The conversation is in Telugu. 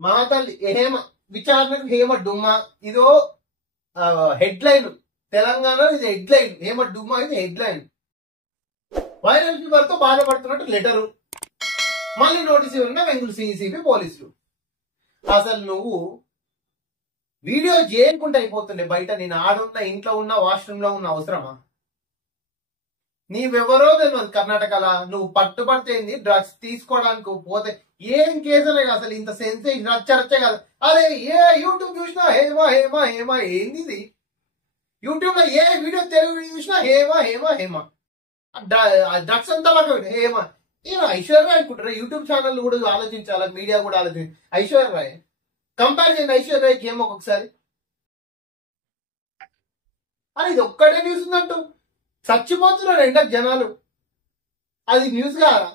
మా తల్లి హేమ విచారణకు హేమ డుమ్మా ఇదో హెడ్లైన్. తెలంగాణ ఇది హెడ్లైన్. హేమ డుమ్మా ఇది హెడ్లైన్. వైరల్ ఫీవర్ తో బాధపడుతున్నట్టు లెటరు. మళ్ళీ నోటీస్ ఇవ్వకుండా బెంగళూరు సిసిబి పోలీసులు. అసలు నువ్వు వీడియో చేయకుండా అయిపోతుండే బయట. నేను ఆడున్నా, ఇంట్లో ఉన్నా, వాష్రూమ్ లో ఉన్న అవసరమా? నీవెవరో తెలియదు కర్ణాటకలా. నువ్వు పట్టుబడితేంది డ్రగ్స్ తీసుకోవడానికి పోతే ఏం కేసులే అసలు ఇంత సెన్సేషన్ రచ్చరచ్చే కాదు. అరే ఏ యూట్యూబ్ చూసినా హేమా హేమా హేమా ఏంది ఇది? యూట్యూబ్ లో ఏ వీడియో తెలుగు వీడియో చూసినా హేమా హేమా హేమా. డ్రగ్స్ అంతా హేమా. ఏమో ఐశ్వర్య రాయ్ అనుకుంటారా? యూట్యూబ్ ఛానల్ కూడా ఆలోచించాలి, మీడియా కూడా ఆలోచించాలి. ఐశ్వర్య రాయ్ కంపేర్ చేయండి ఐశ్వర్య రాయ్కి ఏమో ఒక్కొక్కసారి. అని ఇది ఒక్కటే న్యూస్ ఉందంటూ చచ్చిపోతున్నారు ఎండ జనాలు. అది న్యూస్ కాదా?